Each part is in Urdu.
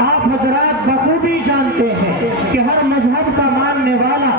آپ حضرات بخوبی جانتے ہیں کہ ہر مذہب کا ماننے والا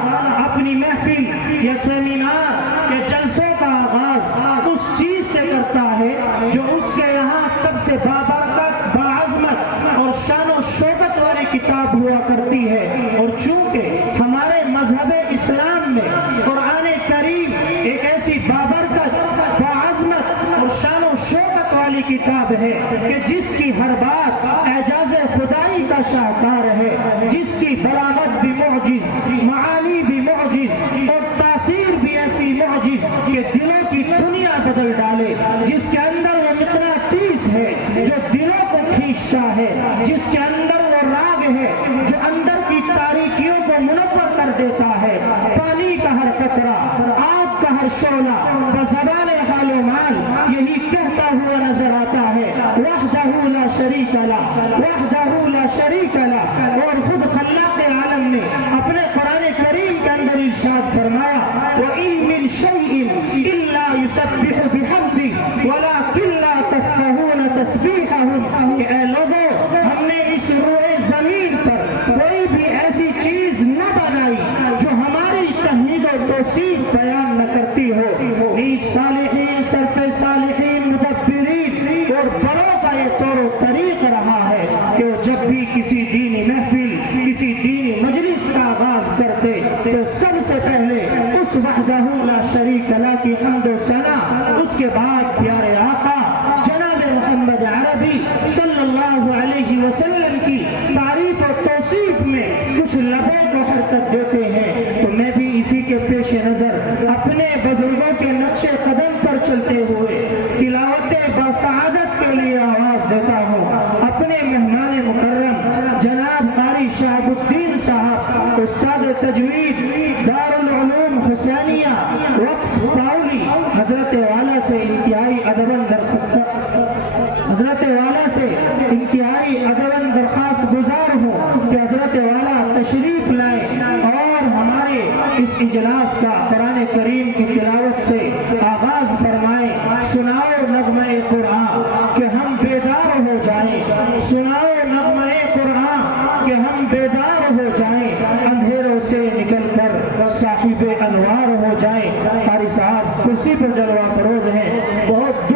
اپنی محفل یا سیمینار یا جلسوں کا آغاز اس چیز سے کرتا ہے جو اس کے یہاں سب سے بابرکت، باعظمت اور شان و شوکت والی کتاب ہوا کرتی ہے، اور چونکہ ہمارے مذہب اسلام میں قرآن کریم ایک ایسی بابرکت، باعظمت اور شان و شوکت والی کتاب ہے کہ جس کی ہر بات اعجاز خدائی کا شاہکار ہے، جس کی بلاغت بھی معجز، معانی بھی معجز اور تاثیر بھی ایسی معجز کہ دلوں کی دنیا بدل ڈالے، جس کے اندر وہ مقناطیس ہے جو دلوں کو کھینچتا ہے، جس کے اندر وہ راگ ہے جو اندر کی تاریکیوں کو منور کر دیتا ہے، پانی کا ہر قطرہ، آگ کا ہر شعلہ بزبان حال و مال یہی کہتا ہوا نظر آتا ہے، وحدہ لا شریک لہ، وحدہ لا شریک لہ۔ اور خود خلاق عالم نے اپنے قرآن کریم کے اندر ارشاد فرمایا، وَإِن مِّن شَيْءٍ إِلَّا يُسَبِّحُ بِحَمْدِهِ وَلَٰكِن لَّا تَفْقَهُونَ تَسْبِيحَهُمْ، کہ اے لوگوں، ہم نے اس روئے زمین پر کوئی بھی ایسی چیز نہ بنائی جو ہماری تحمید و توصیف بیان نہ کرتی ہو۔ نیز صالحین، سرف صالحین، مدبرین اور بڑوں کا یہ طور و طریق رہا ہے کہ وہ جب بھی کسی دینی محفل، کسی دینی مجلس کا آغاز کرتے تو سب سے پہلے اس وحدہ لا شریک لہ کی حمد و ثنا، اس کے بعد پیارے آقا جناب محمد عربی صلی اللہ علیہ وسلم کی تعریف و توصیف میں کچھ لبوں کو حرکت دیتے ہیں۔ تو میں بھی اسی کے پیش نظر اپنے بزرگوں کے نقش قدم پر چلتے ہوئے تلاوت باسعادت کے لیے آواز دیتا ہوں۔ اپنے مہمان مکرم جناب قاری شہاب الدین صاحب، استاد تجوید دارالعلوم حسینیہ وقف پاؤلی، حضرت والا سے انتہائی ادباً درخواست گزار ہوں کہ حضرت والا تشریف لائیں اور ہمارے اس اجلاس کا قرآن کریم کی تلاوت سے آغاز فرمائیں۔ سناؤ نغمہ قرآن کہ ہم بیدار ہو جائیں، سناؤ نغمہ قرآن کہ ہم بیدار ہو جائیں، اندھیروں سے نکل کر صاحب انوار ہو جائیں۔ قاری صاحب کرسی پر جلوہ فروز ہیں، بہت